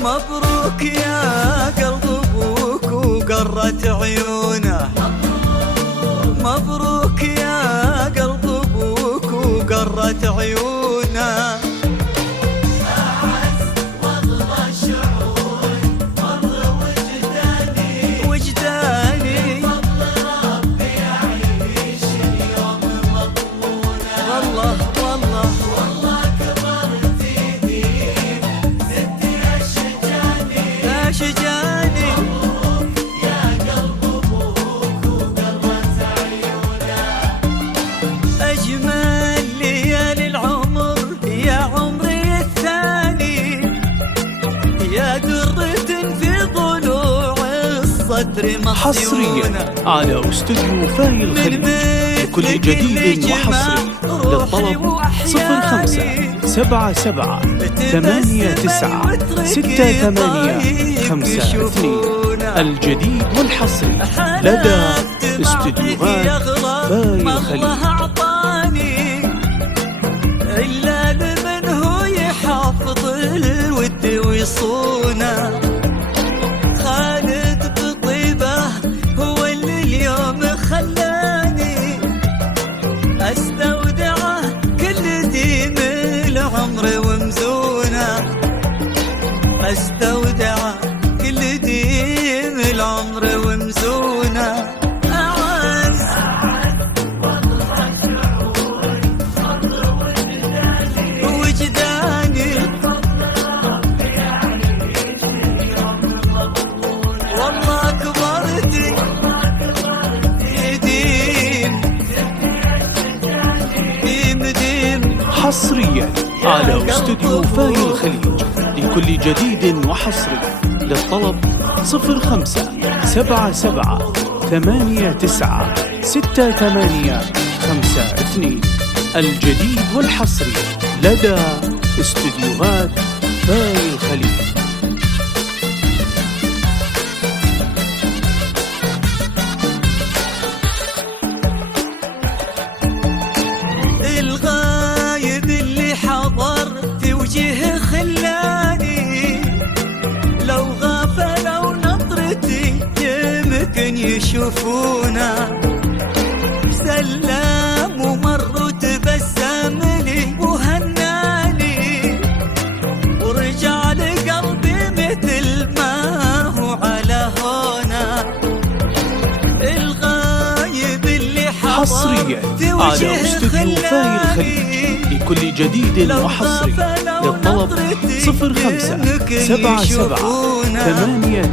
مبروك يا قلب ابوك وقرت عيونه، مبروك يا قلب ابوك وقرت عيونه. أعز والله شعور مر وجداني فضل ربي يعيش اليوم مضمونه. والله والله والله كبرت ايديك ستي اشجاني مبروك يا قلب ابوك وقرت عيونه. أجمل ليالي العمر يا عمري الثاني، يا درة في ضلوع الصدر حصريا مصيونة. على استوديو فاي الخليج بكل جديد وحصري. للطلب 0577 89 6852. الجديد والحصري لدى استوديوهات فاي الخليج. الله أعطاني إلا لمن هو يحافظ الود ويصونه. خالد بطيبه هو اللي اليوم خلاني استودعه كل ديم العمر ومزونه، استودعه كل ديم العمر ومزونه. أعز وجداني والله كبرتي ديم حصريا على استوديو فاي الخليج لكل جديد وحصري. للطلب 0577 89 6852. الجديد والحصري لدى استوديوهات فاي الخليج. الغايب اللي حضر في وجهه خلاني، لو غافلوا نظرتي يمكن يشوفونا. سلام ومر وتبسم لي وهناني، ورجع لقلبي مثل ما هو على هونا. الغايب اللي حضر حصريا على استوديو فاي الخليج لكل جديد وحصري. للطلب 0577 89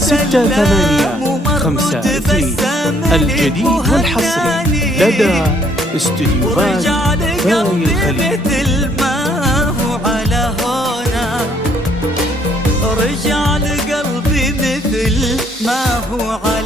6852. الجديد والحصري لدى استوديوهات فاي الخليج. مثل ما هو على هونا، رجع لقلبي مثل ما هو على